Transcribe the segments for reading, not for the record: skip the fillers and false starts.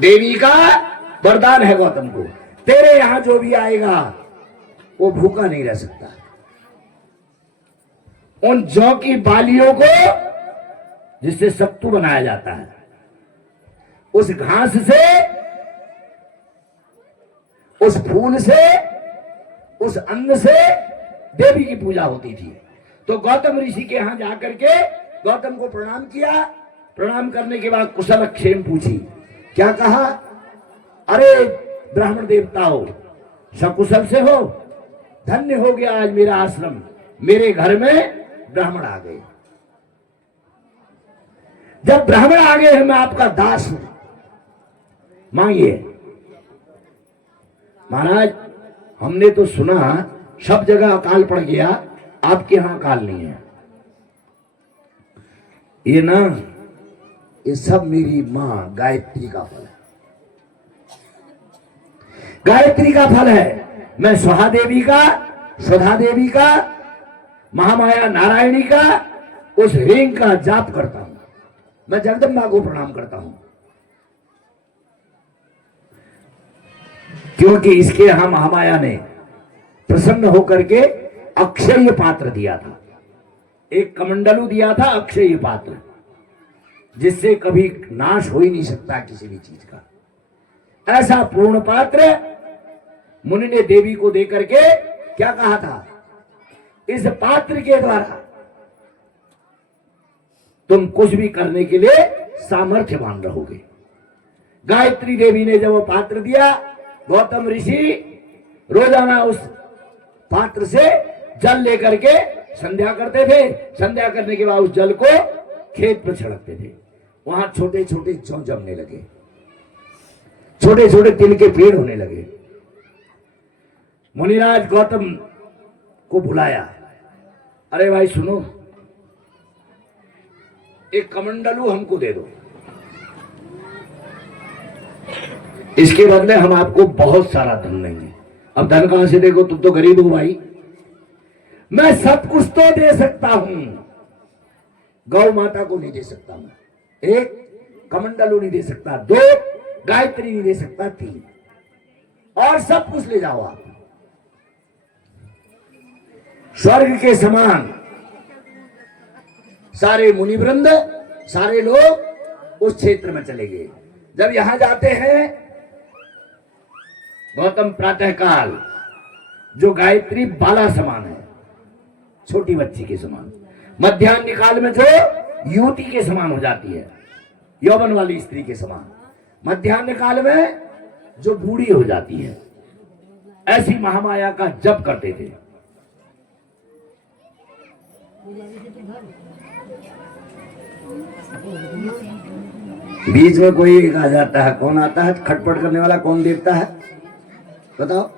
देवी का वरदान है गौतम को, तेरे यहां जो भी आएगा वो भूखा नहीं रह सकता। उन जौ की बालियों को जिससे सत्तू बनाया जाता है, उस घास से, उस फूल से, उस अन्न से देवी की पूजा होती थी। तो गौतम ऋषि के यहां जाकर के गौतम को प्रणाम किया। प्रणाम करने के बाद कुशल क्षेम पूछी। क्या कहा? अरे ब्राह्मण देवता हो, सकुशल से हो, धन्य हो गया आज मेरा आश्रम, मेरे घर में ब्राह्मण आ गए। जब ब्राह्मण आ गए हैं मैं आपका दास हूं, मांगिए। महाराज हमने तो सुना सब जगह अकाल पड़ गया, आपके यहां अकाल नहीं है। ये ना, ये सब मेरी मां गायत्री का फल है, गायत्री का फल है। मैं स्वाहा देवी का, स्वधा देवी का, महामाया नारायणी का, उस ह्रीं का जाप करता हूं। मैं जगदम्बा को प्रणाम करता हूं, क्योंकि इसके यहां महामाया ने प्रसन्न होकर के अक्षय पात्र दिया था, एक कमंडलू दिया था, अक्षय पात्र, जिससे कभी नाश हो ही नहीं सकता किसी भी चीज का। ऐसा पूर्ण पात्र मुनि ने देवी को देकर के क्या कहा था? इस पात्र के द्वारा तुम कुछ भी करने के लिए सामर्थ्यवान रहोगे। गायत्री देवी ने जब वो पात्र दिया, गौतम ऋषि रोजाना उस पात्र से जल लेकर के संध्या करते थे। संध्या करने के बाद उस जल को खेत पर छिड़कते थे। वहां छोटे छोटे जौ जमने लगे, छोटे छोटे तिल के पेड़ होने लगे। मुनिराज गौतम को बुलाया। अरे भाई सुनो, एक कमंडलू हमको दे दो, इसके बदले हम आपको बहुत सारा धन देंगे। अब धन कहां से देखो, तुम तो गरीब हो भाई। मैं सब कुछ तो दे सकता हूं, गौ माता को नहीं दे सकता मैं, एक कमंडलू नहीं दे सकता, दो गायत्री नहीं दे सकता, तीन, और सब कुछ ले जाओ आप। स्वर्ग के समान सारे मुनिवृंद, सारे लोग उस क्षेत्र में चले गए। जब यहां जाते हैं गौतम प्रातःकाल, जो गायत्री बाला समान है, छोटी बच्ची के समान, मध्याह्न काल में जो युवती के समान हो जाती है, यौवन वाली स्त्री के समान, मध्याह्न काल में जो बूढ़ी हो जाती है, ऐसी महामाया का जप करते थे। बीच में कोई आ जाता है, कौन आता है खटपट करने वाला? कौन देवता है बताओ?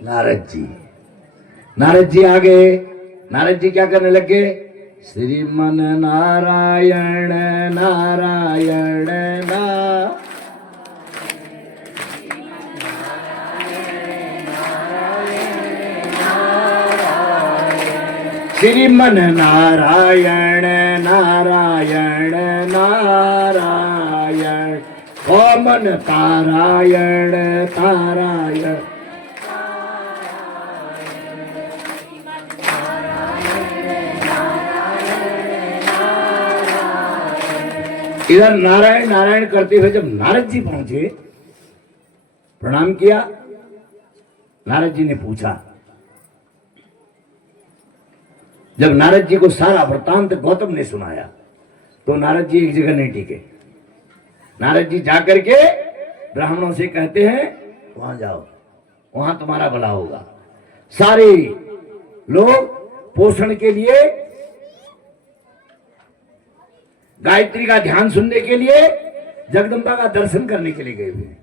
नारद जी। नारद जी आ गए। नारद जी क्या करने लगे? श्रीमन नारायण नारायण ना, श्रीमन नारायण नारायण नारायण, ओमन तारायण तारायण। इधर नारायण नारायण करते हुए जब नारद जी पहुंचे, प्रणाम किया। नारद जी ने पूछा, जब नारद जी को सारा वृत्तांत गौतम ने सुनाया, तो नारद जी एक जगह नहीं टिके। नारद जी जाकर के ब्राह्मणों से कहते हैं, वहां जाओ, वहां तुम्हारा भला होगा। सारे लोग पोषण के लिए, गायत्री का ध्यान सुनने के लिए, जगदम्बा का दर्शन करने के लिए गए हुए।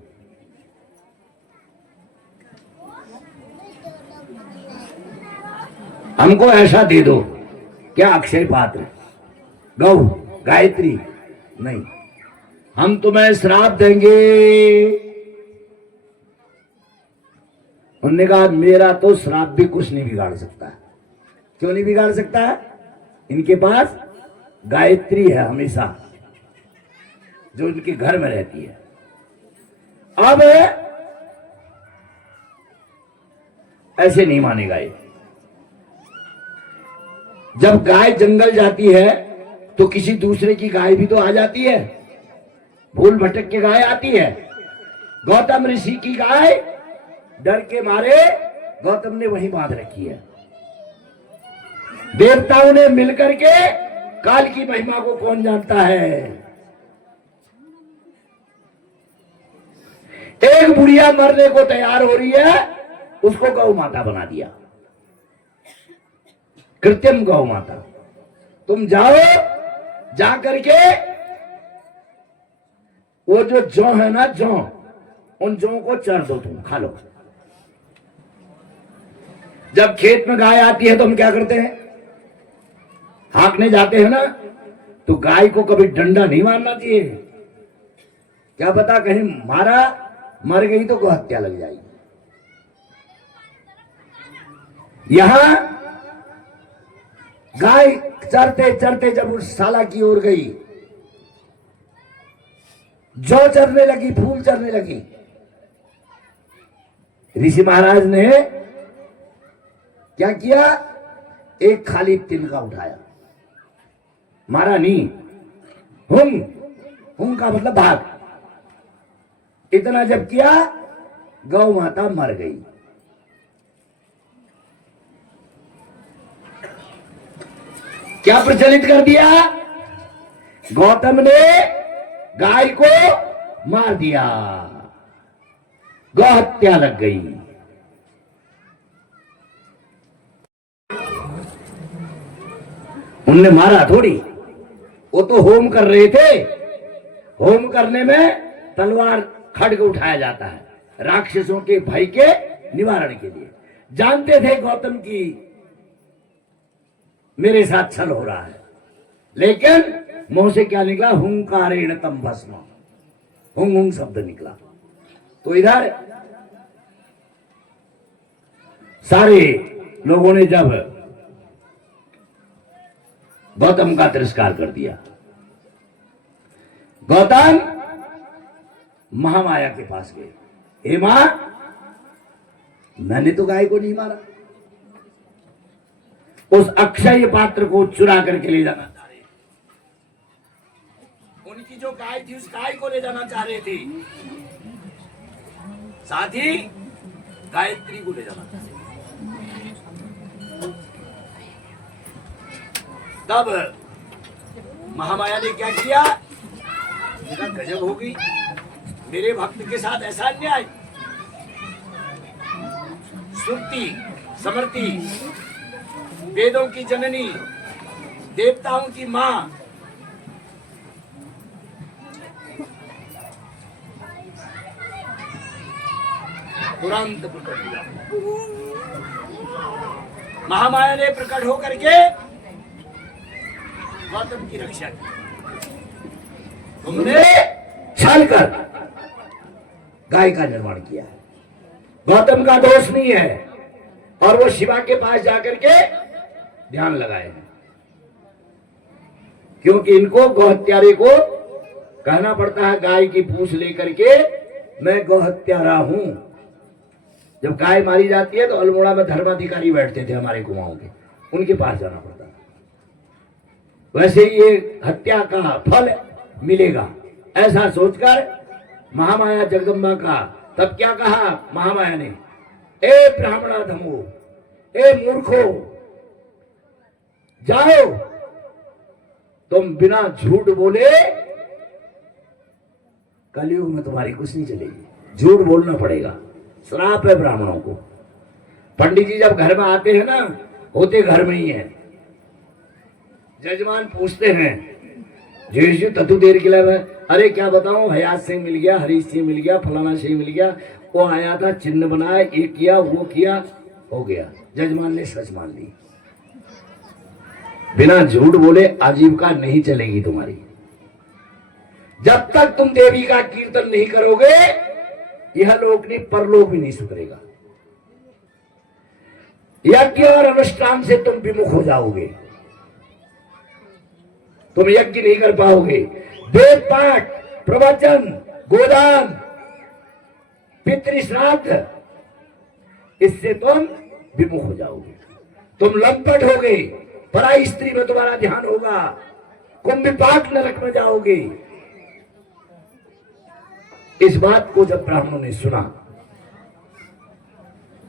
हमको ऐसा दे दो, क्या अक्षय पात्र, गौ, गायत्री नहीं, हम तुम्हें श्राप देंगे। उन्होंने कहा मेरा तो श्राप भी कुछ नहीं बिगाड़ सकता। क्यों नहीं बिगाड़ सकता है? इनके पास गायत्री है हमेशा। जो इनके घर में रहती है। अब ऐसे नहीं मानेगा ये। जब गाय जंगल जाती है तो किसी दूसरे की गाय भी तो आ जाती है, भूल भटक के गाय आती है। गौतम ऋषि की गाय डर के मारे गौतम ने वहीं बांध रखी है। देवताओं ने मिलकर के, काल की महिमा को कौन जानता है, एक बुढ़िया मरने को तैयार हो रही है, उसको गौ माता बना दिया, कृत्रिम गौ माता। तुम जाओ, जा करके वो जो जौ है ना, जौ, उन जौ को चर दो, तुम खा लो। जब खेत में गाय आती है तो हम क्या करते हैं, हाँकने जाते हैं ना, तो गाय को कभी डंडा नहीं मारना चाहिए। क्या पता कहीं मर गई तो गौ हत्या लग जाएगी। यहां गाय चरते चरते जब उस शाला की ओर गई, जौ चरने लगी, फूल चरने लगी, ऋषि महाराज ने क्या किया, एक खाली तिनका उठाया, मारा नहीं, हुंग का मतलब भाग। इतना जब किया, गौ माता मर गई। क्या प्रचलित कर दिया, गौतम ने गाय को मार दिया, गौ हत्या लग गई। उनने मारा थोड़ी, वो तो होम कर रहे थे। होम करने में तलवार खड्ग उठाया जाता है राक्षसों के भय के निवारण के लिए। जानते थे गौतम की मेरे साथ छल हो रहा है, लेकिन मुंह से क्या निकला, हुंकारेण तम भस्म, हुंग शब्द निकला। तो इधर सारे लोगों ने जब गौतम का तिरस्कार कर दिया, गौतम महामाया के पास गए, हे मां, मैंने तो गाय को नहीं मारा, उस अक्षय पात्र को चुरा करके ले जाना चाह रहे, उनकी जो गाय थी उस गाय को ले जाना चाह रहे थे, साथ ही गायत्री को ले जाना चाह रहे। तब महामाया ने क्या किया, देखा गजब हो गई, मेरे भक्त के साथ ऐसा अन्याय। सुरती समर्ती, वेदों की जननी, देवताओं की मां, तुरंत प्रकट हुआ। महामाया ने प्रकट होकर के गौतम की रक्षा की। तुमने छल कर गाय का निर्माण किया है, गौतम का दोष नहीं है। और वो शिवा के पास जाकर के ध्यान लगाए हैं, क्योंकि इनको गौहत्यारे को कहना पड़ता है, गाय की पूंछ लेकर के मैं गौहत्यारा हूं। जब गाय मारी जाती है तो अल्मोड़ा में धर्माधिकारी बैठते थे हमारे कुमाऊं के, उनके पास जाना पड़ता था। वैसे ये हत्या का फल मिलेगा, ऐसा सोचकर महामाया जगदम्बा का तब क्या कहा महामाया ने, ए ब्राह्मणाधमो, ए मूर्खो, जाओ, तुम बिना झूठ बोले कलयुग में तुम्हारी कुछ नहीं चलेगी, झूठ बोलना पड़ेगा, श्राप है ब्राह्मणों को। पंडित जी जब घर में आते हैं ना, होते घर में ही है, जजमान पूछते हैं, जी ततु देर के लिए, अरे क्या बताऊं, हयात सिंह मिल गया, हरीश सिंह मिल गया, फलाना सिंह मिल गया, वो आया था, चिन्ह बनाया, ये किया, वो किया, हो गया। जजमान ने सच मान ली। बिना झूठ बोले आजीविका नहीं चलेगी तुम्हारी। जब तक तुम देवी का कीर्तन नहीं करोगे, यह लोक नहीं परलोक भी नहीं सुधरेगा। यज्ञ और अनुष्ठान से तुम विमुख हो जाओगे, तुम यज्ञ नहीं कर पाओगे, वेद पाठ प्रवचन, गोदान, पितृश्राद्ध, इससे तुम विमुख हो जाओगे, तुम लंपट होगे, पराई स्त्री में तुम्हारा ध्यान होगा, कुंभिपाक नरक में जाओगे। इस बात को जब ब्राह्मणों ने सुना,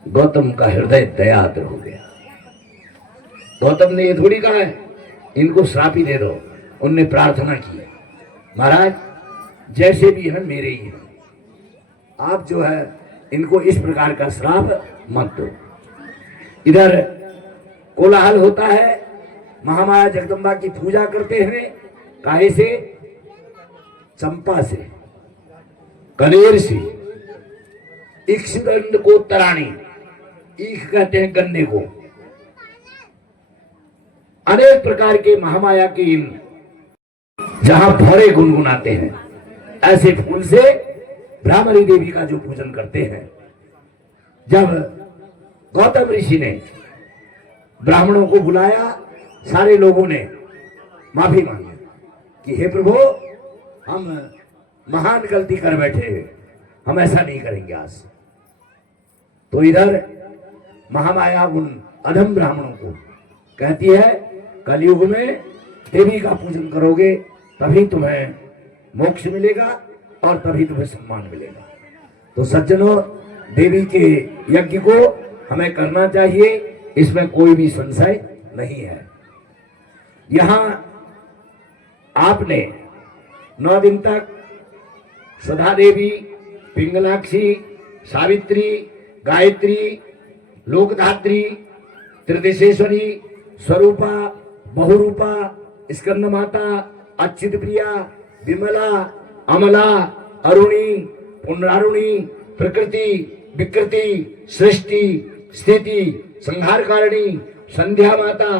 गौतम का हृदय दयाद्र हो गया। गौतम ने ये थोड़ी कहा है इनको श्राप ही दे दो, उनने प्रार्थना की, महाराज जैसे भी है मेरे ही है, आप जो है इनको इस प्रकार का श्राप मत दो। इधर कोलाहल होता है, महामाया जगदम्बा की पूजा करते हैं, काहे से? चंपा से, कनेर से, इक्षुदंड को तराणी, ईख कहते हैं गन्ने को, अनेक प्रकार के महामाया के इन जहां भौरे गुनगुनाते हैं, ऐसे फूल से ब्राह्मणी देवी का जो पूजन करते हैं। जब गौतम ऋषि ने ब्राह्मणों को बुलाया, सारे लोगों ने माफी मांगी कि हे प्रभु, हम महान गलती कर बैठे हैं, हम ऐसा नहीं करेंगे आज से। तो इधर महामाया उन अधम ब्राह्मणों को कहती है, कलयुग में देवी का पूजन करोगे तभी तुम्हें मोक्ष मिलेगा और तभी तुम्हें सम्मान मिलेगा। तो सज्जनों, देवी के यज्ञ को हमें करना चाहिए, इसमें कोई भी संशय नहीं है। यहां आपने 9 दिन तक सदा देवी, पिंगलाक्षी, सावित्री, गायत्री, लोकधात्री, त्रिदेशेश्वरी, स्वरूपा, बहुरूपा, स्कंद माता, अच्युत प्रिया, विमला, अमला, अरुणी, पुनरारुणी, प्रकृति, विकृति, सृष्टि, स्थिति, संहारकारिणी, संध्या माता,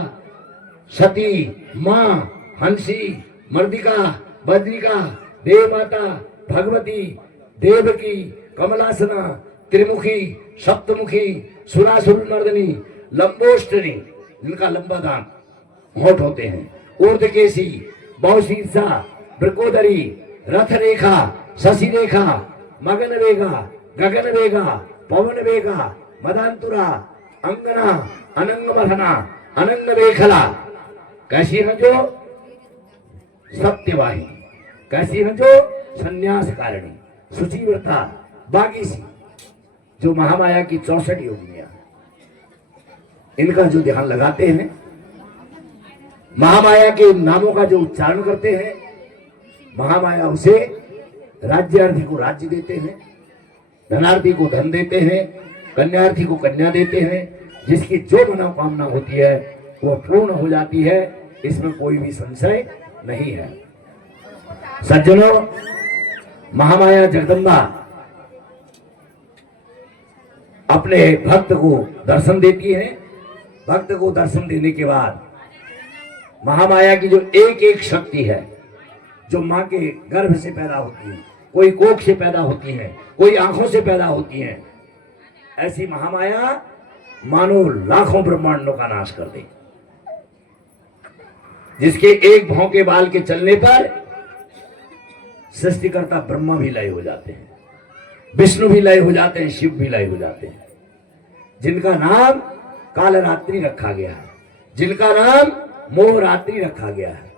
सती, मां, हंसी, मर्दिका, बद्रिका, देव माता, भगवती, देवकी, कमलासना, त्रिमुखी, सप्तमुखी, सुरासुर मर्दनी, लंबोष्टनी, जिनका लंबा दांत होठ होते हैं, ऊर्ध्वकेशी, बहुशीर्षा, वृकोदरी, रथ रेखा, शशि रेखा, मगन वेगा, गगन वेगा, पवन वेगा, मदांतुरा, अंगना, अनंग मथना, अनंग वेखला। कैसी है जो सत्यवाही, कैसी है जो संन्यास कारिणी, शुचिव्रता, बागीसी, जो महामाया की 64 योगिनियां, इनका जो ध्यान लगाते हैं, महामाया के नामों का जो उच्चारण करते हैं, महामाया उसे राज्यार्थी को राज्य देते हैं, धनार्थी को धन देते हैं, कन्यार्थी को कन्या देते हैं। जिसकी जो मनोकामना होती है वो पूर्ण हो जाती है, इसमें कोई भी संशय नहीं है। सज्जनों, महामाया जगदम्बा अपने भक्त को दर्शन देती है। भक्त को दर्शन देने के बाद महामाया की जो एक एक शक्ति है, जो मां के गर्भ से पैदा होती है, कोई कोख से पैदा होती है, कोई आंखों से पैदा होती है, ऐसी महामाया मानो लाखों ब्रह्मांडों का नाश कर दे। जिसके एक भौं के बाल के चलने पर सृष्टिकर्ता ब्रह्मा भी लय हो जाते हैं, विष्णु भी लय हो जाते हैं, शिव भी लय हो जाते हैं। जिनका नाम कालरात्रि रखा गया है, जिनका नाम मोहरात्रि रखा गया है,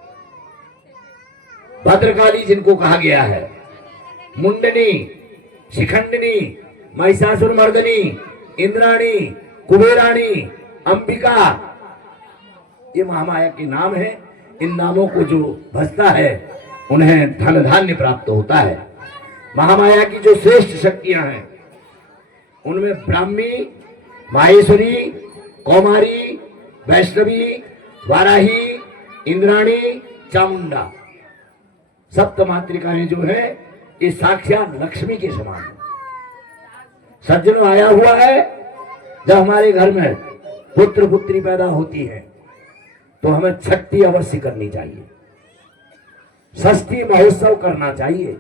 भद्रकाली जिनको कहा गया है, मुंडनी, शिखंडिनी, महिषासुर मर्दनी, इंद्राणी, कुबेराणी, अंबिका, ये महामाया के नाम है। इन नामों को जो भजता है उन्हें धन धान्य प्राप्त होता है। महामाया की जो श्रेष्ठ शक्तियां हैं उनमें ब्राह्मी, माहेश्वरी, कौमारी, वैष्णवी, वाराही, इंद्राणी, चामुंडा, सप्तमात्रिकाएं जो है ये साक्षात लक्ष्मी के समान है। सज्जनों, आया हुआ है जब हमारे घर में पुत्र पुत्री पैदा होती है तो हमें छठी अवश्य करनी चाहिए, षष्ठी महोत्सव करना चाहिए,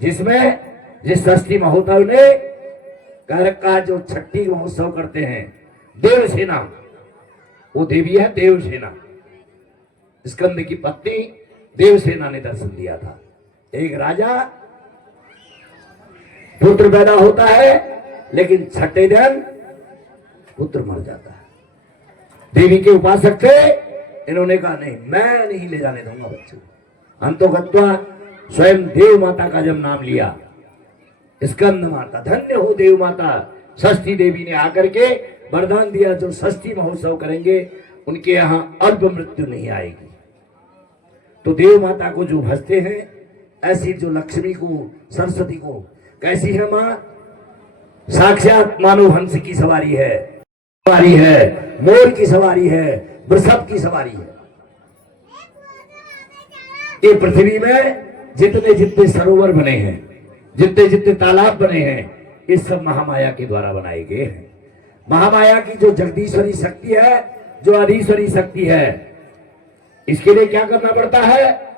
जिसमें जिस षष्ठी महोत्सव ने कह रखा, जो छठी महोत्सव करते हैं देवसेना, वो देवी है देवसेना, स्कंद की पत्नी देवसेना ने दर्शन दिया था। एक राजा पुत्र पैदा होता है, लेकिन छठे दिन पुत्र मर जाता है। देवी के उपासक थे, इन्होंने कहा नहीं, मैं नहीं ले जाने दूंगा बच्चे को। अंतोगत्वा स्वयं देव माता का जब नाम लिया, स्कंद माता, धन्य हो देव माता। षष्ठी देवी ने आकर के वरदान दिया, जो षष्ठी महोत्सव करेंगे उनके यहां अल्प मृत्यु नहीं आएगी। तो देव माता को जो भजते हैं, ऐसी जो लक्ष्मी को, सरस्वती को, कैसी है मां? साक्षात मानो हंस की सवारी है, मोर की सवारी है, वृषभ की सवारी है। ये पृथ्वी में जितने जितने सरोवर बने हैं, जितने जितने तालाब बने हैं, ये सब महामाया के द्वारा बनाए गए हैं। महामाया की जो जगदीश्वरी शक्ति है, जो अधीश्वरी शक्ति है, इसके लिए क्या करना पड़ता है?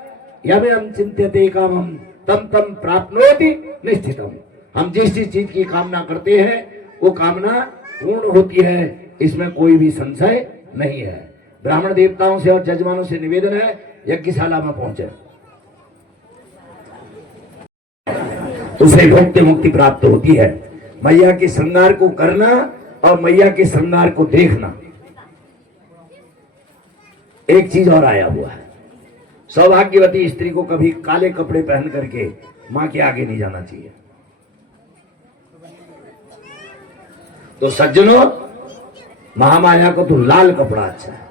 यम चिंत्यते कामम तम तम प्राप्नोति निश्चितम। हम जिस जिस चीज की कामना करते हैं वो कामना पूर्ण होती है, इसमें कोई भी संशय नहीं है। ब्राह्मण देवताओं से और जजमानों से निवेदन है, यज्ञशाला में पहुंचे, उसे भक्ति मुक्ति प्राप्त होती है। मैया के श्रृंगार को करना और मैया के श्रृंगार को देखना, एक चीज और आया हुआ है। सौभाग्यवती स्त्री को कभी काले कपड़े पहन करके मां के आगे नहीं जाना चाहिए। तो सज्जनों, महामाया को तो लाल कपड़ा अच्छा है।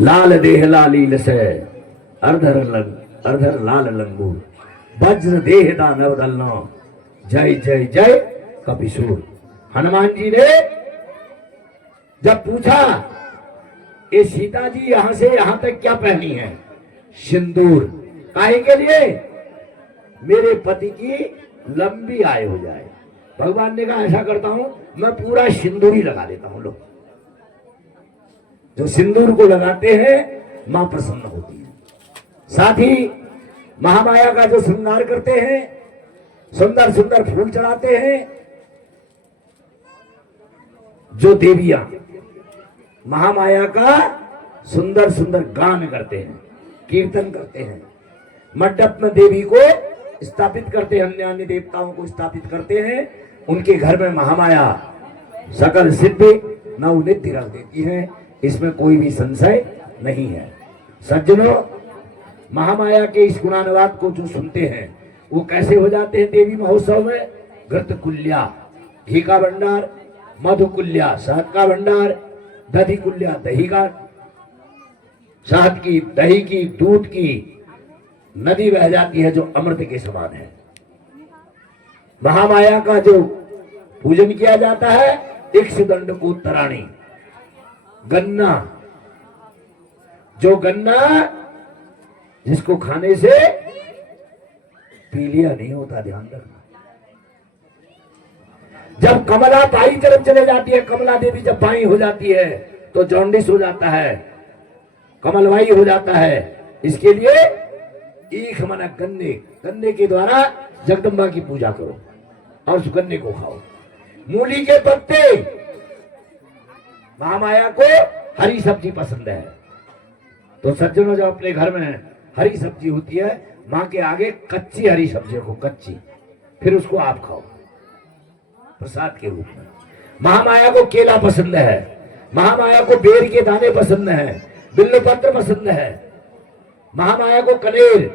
लाल देह लालील से अर्धर लाल लंगूर, वज्र देह दानव दलनो, जय जय जय कपिसूर। हनुमान जी ने जब पूछा, ये सीता जी यहां से यहां तक क्या पहनी है? सिंदूर। काहे के लिए? मेरे पति की लंबी आयु हो जाए। भगवान ने कहा ऐसा करता हूं, मैं पूरा सिंदूर ही लगा देता हूं। लोग जो सिंदूर को लगाते हैं, मां प्रसन्न होती है। साथ ही महामाया का जो श्रृंगार करते हैं, सुंदर सुंदर फूल चढ़ाते हैं। जो देवियां महामाया का सुंदर सुंदर गान करते हैं, कीर्तन करते हैं, मंडप में देवी को स्थापित करते हैं, अन्य अन्य देवताओं को स्थापित करते हैं, उनके घर में महामाया सकल सिद्धि नवनिधि रख देती है। इसमें कोई भी संशय नहीं है। सज्जनों, महामाया के इस गुणानुवाद को जो सुनते हैं, वो कैसे हो जाते हैं देवी महोत्सव में? घृत कुल्या, घी का भंडार, मधु कुल्या, शहद का भंडार, दधी कुल्या, दही का, शहद की, दही की, दूध की नदी बह जाती है, जो अमृत के समान है। महामाया का जो पूजन किया जाता है, इक्षुदंड को उत्तराणी, गन्ना, जो गन्ना जिसको खाने से पीलिया नहीं होता, ध्यान रखना। जब कमला बाई तरफ चले जाती है, कमला देवी जब बाई हो जाती है, तो जॉन्डिस हो जाता है, कमलवाई हो जाता है। इसके लिए ईख मना गन्ने, गन्ने के द्वारा जगदम्बा की पूजा करो और उस गन्ने को खाओ। मूली के पत्ते, महामाया को हरी सब्जी पसंद है। तो सज्जनों, जब अपने घर में हरी सब्जी होती है, मां के आगे कच्ची हरी सब्जी को, कच्ची, फिर उसको आप खाओ प्रसाद के रूप में। महामाया को केला पसंद है, महामाया को बेर के दाने पसंद है, बिल्वपत्र पसंद है, महामाया को कनेर,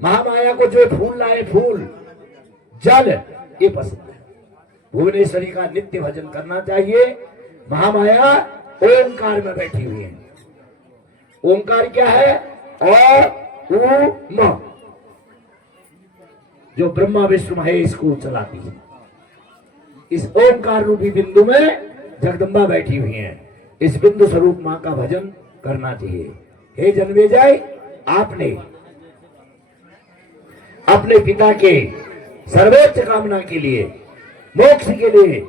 महामाया को जो फूल लाए, फूल, जल, ये पसंद है। भुवनेश्वरी का नित्य भजन करना चाहिए। महामाया ओंकार में बैठी हुई है। ओंकार क्या है? म, जो ब्रह्मा विष्णु महेश को चलाती है। इस ओंकार रूपी बिंदु में जगदम्बा बैठी हुई है। इस बिंदु स्वरूप मां का भजन करना चाहिए। हे जन्मेजय, आपने अपने पिता के सर्वोच्च कामना के लिए, मोक्ष के लिए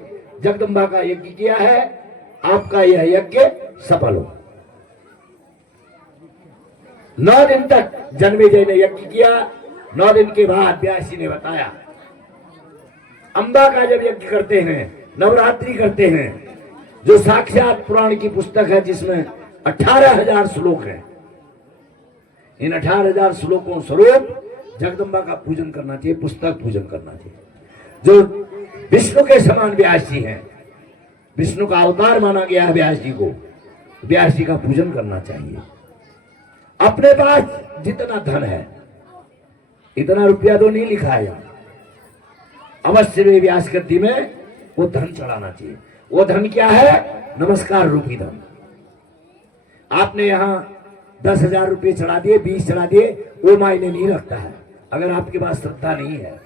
जगदम्बा का यज्ञ किया है। आपका यह यज्ञ सफल हो। 9 दिन तक जन्मेजय ने यज्ञ किया। 9 दिन के बाद व्यास जी ने बताया, अंबा का जब यज्ञ करते हैं, नवरात्रि करते हैं, जो साक्षात पुराण की पुस्तक है, जिसमें 18,000 श्लोक हैं, इन 18,000 श्लोकों स्वरूप जगदम्बा का पूजन करना चाहिए, पुस्तक पूजन करना चाहिए। जो विष्णु के समान व्यास जी हैं, विष्णु का अवतार माना गया है व्यास जी को, व्यास जी का पूजन करना चाहिए। अपने पास जितना धन है, इतना रुपया तो नहीं लिखा है यहाँ, अवश्य वे व्यास गद्दी में वो धन चढ़ाना चाहिए। वो धन क्या है? नमस्कार रूपी धन। आपने यहाँ 10,000 रुपये चढ़ा दिए, 20 चढ़ा दिए, वो मायने नहीं रखता है अगर आपके पास श्रद्धा नहीं है।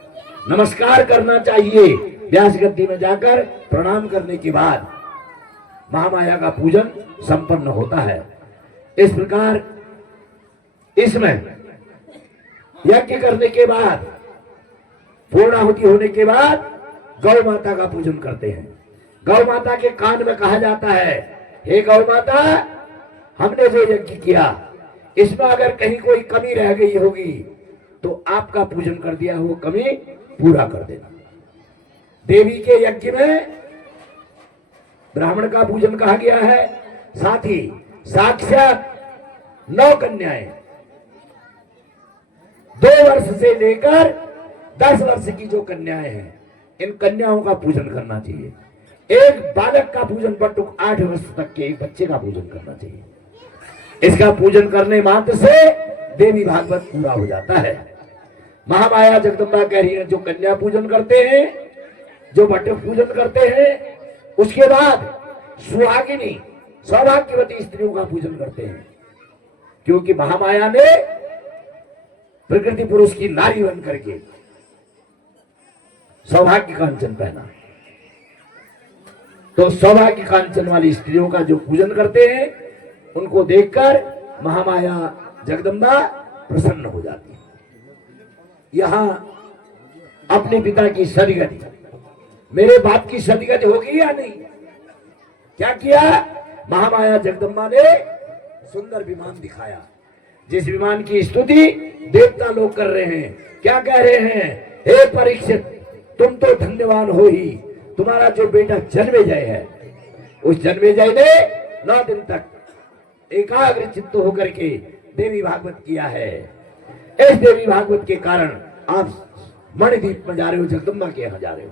नमस्कार करना चाहिए। व्यास गद्दी में जाकर प्रणाम करने के बाद महामाया का पूजन संपन्न होता है। इस प्रकार इसमें यज्ञ करने के बाद, पूर्णाहुति होने के बाद गौ माता का पूजन करते हैं। गौ माता के कान में कहा जाता है, हे गौ माता, हमने जो यज्ञ किया इसमें अगर कहीं कोई कमी रह गई होगी तो आपका पूजन कर दिया वो कमी पूरा कर देना। देवी के यज्ञ में ब्राह्मण का पूजन कहा गया है, साथ ही साक्षात 9 कन्याएं 2 वर्ष से लेकर 10 वर्ष की जो कन्याएं हैं, इन कन्याओं का पूजन करना चाहिए। एक बालक का पूजन बटुक 8 वर्ष तक के एक बच्चे का पूजन करना चाहिए। इसका पूजन करने मात्र से देवी भागवत पूरा हो जाता है। महामाया जगदम्बा कह रही है, जो कन्या पूजन करते हैं, जो बटुक पूजन करते हैं, उसके बाद सुहागिनी सौभाग्यवती स्त्रियों का पूजन करते हैं, क्योंकि महामाया ने प्रकृति पुरुष की नारी बन करके सौभाग्य कांचन पहना। तो सौभाग्य कांचन वाली स्त्रियों का जो पूजन करते हैं, उनको देखकर महामाया जगदम्बा प्रसन्न हो जाती है। यहां अपने पिता की सदगति, मेरे बाप की सदगति होगी या नहीं? क्या किया? महामाया जगदम्बा ने सुंदर विमान दिखाया, जिस विमान की स्तुति देवता लोग कर रहे हैं। क्या कह रहे हैं? हे परीक्षित, तुम तो धन्यवान हो ही, तुम्हारा जो बेटा जन्मेजय है, उस जन्मेजय ने 9 दिन तक एकाग्र चित्त होकर के देवी भागवत किया है। इस देवी भागवत के कारण आप मणिद्वीप में जा रहे हो, जगदम्बा के यहां जा रहे हो।